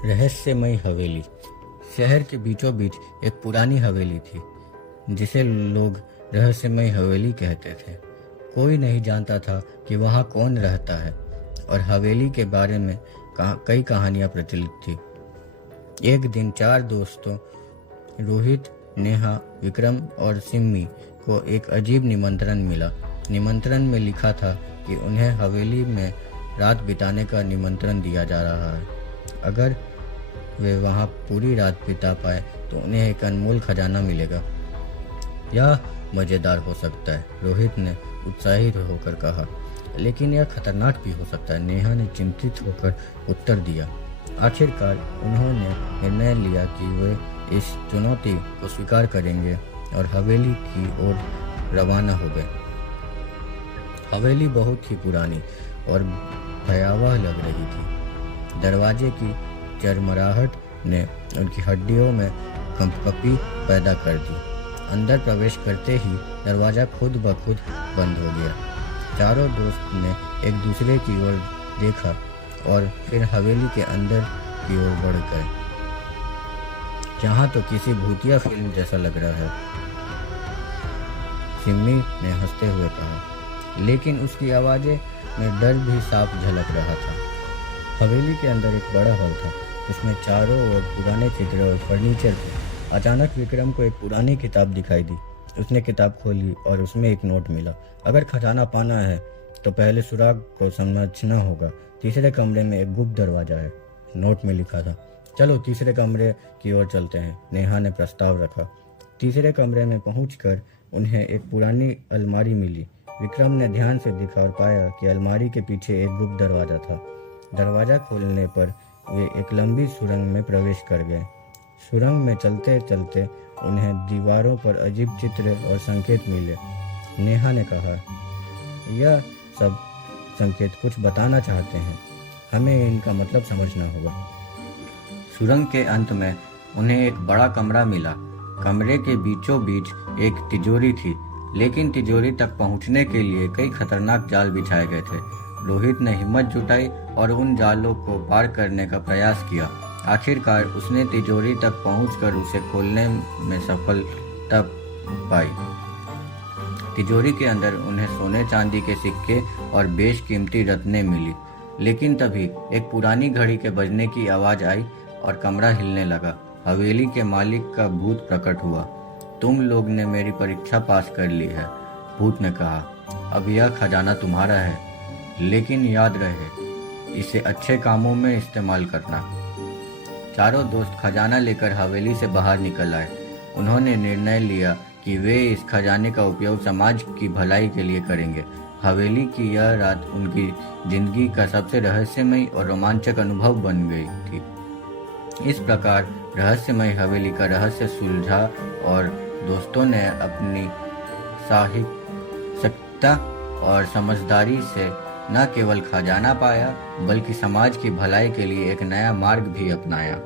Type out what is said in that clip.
रहस्यमयी हवेली। शहर के बीचों बीच एक पुरानी हवेली थी जिसे लोग रहस्यमयी हवेली कहते थे। कोई नहीं जानता था कि वहाँ कौन रहता है और हवेली के बारे में कई कहानियाँ प्रचलित थी। एक दिन चार दोस्तों रोहित, नेहा, विक्रम और सिम्मी को एक अजीब निमंत्रण मिला। निमंत्रण में लिखा था कि उन्हें हवेली में रात बिताने का निमंत्रण दिया जा रहा है। अगर वे वहां पूरी रात बिता पाए तो उन्हें एक अनमोल खजाना मिलेगा। यह मजेदार हो सकता है, रोहित ने उत्साहित होकर कहा। लेकिन यह खतरनाक भी हो सकता है, नेहा ने चिंतित होकर उत्तर दिया। आखिरकार उन्होंने निर्णय लिया कि वे इस चुनौती को स्वीकार करेंगे और हवेली की ओर रवाना हो गए। हवेली बहुत ही पुरानी और भयावह लग रही थी। दरवाजे की चरमराहट ने उनकी हड्डियों में कंपकपी पैदा कर दी। अंदर प्रवेश करते ही दरवाजा खुद ब खुद बंद हो गया। चारों दोस्त ने एक दूसरे की ओर देखा और फिर हवेली के अंदर की ओर बढ़ गए। यहाँ तो किसी भूतिया फिल्म जैसा लग रहा है, सिम्मी ने हंसते हुए कहा, लेकिन उसकी आवाज़ें में डर भी साफ झलक रहा था। हवेली के अंदर एक बड़ा हॉल था, उसमें चारों ओर पुराने चित्र और फर्नीचर थे। अचानक विक्रम को एक पुरानी किताब दिखाई दी। उसने किताब खोली और उसमें एक नोट मिला। अगर खजाना पाना है तो पहले सुराग को समझना होगा। तीसरे कमरे में एक गुप्त दरवाजा है, नोट में लिखा था। चलो तीसरे कमरे की ओर चलते हैं, नेहा ने प्रस्ताव रखा। तीसरे कमरे में पहुंचकर उन्हें एक पुरानी अलमारी मिली। विक्रम ने ध्यान से देखा और पाया कि अलमारी के पीछे एक गुप्त दरवाजा था। दरवाजा खोलने पर वे एक लंबी सुरंग में प्रवेश कर गए। सुरंग में चलते चलते उन्हें दीवारों पर अजीब चित्र और संकेत मिले। नेहा ने कहा, यह सब संकेत कुछ बताना चाहते हैं, हमें इनका मतलब समझना होगा। सुरंग के अंत में उन्हें एक बड़ा कमरा मिला। कमरे के बीचों बीच एक तिजोरी थी, लेकिन तिजोरी तक पहुंचने के लिए कई खतरनाक जाल बिछाए गए थे। रोहित ने हिम्मत जुटाई और उन जालों को पार करने का प्रयास किया। आखिरकार उसने तिजोरी तक पहुंचकर उसे खोलने में सफलता पाई। तिजोरी के अंदर उन्हें सोने चांदी के सिक्के और बेशकीमती रत्नें मिली। लेकिन तभी एक पुरानी घड़ी के बजने की आवाज आई और कमरा हिलने लगा। हवेली के मालिक का भूत प्रकट हुआ। तुम लोग ने मेरी परीक्षा पास कर ली है, भूत ने कहा। अब यह खजाना तुम्हारा है, लेकिन याद रहे इसे अच्छे कामों में इस्तेमाल करना। चारों दोस्त खजाना लेकर हवेली से बाहर निकल आए। उन्होंने निर्णय लिया कि वे इस खजाने का उपयोग समाज की भलाई के लिए करेंगे। हवेली की यह रात उनकी जिंदगी का सबसे रहस्यमयी और रोमांचक अनुभव बन गई थी। इस प्रकार रहस्यमयी हवेली का रहस्य सुलझा और दोस्तों ने अपनी साहसिकता और समझदारी से न केवल खजाना पाया, बल्कि समाज की भलाई के लिए एक नया मार्ग भी अपनाया।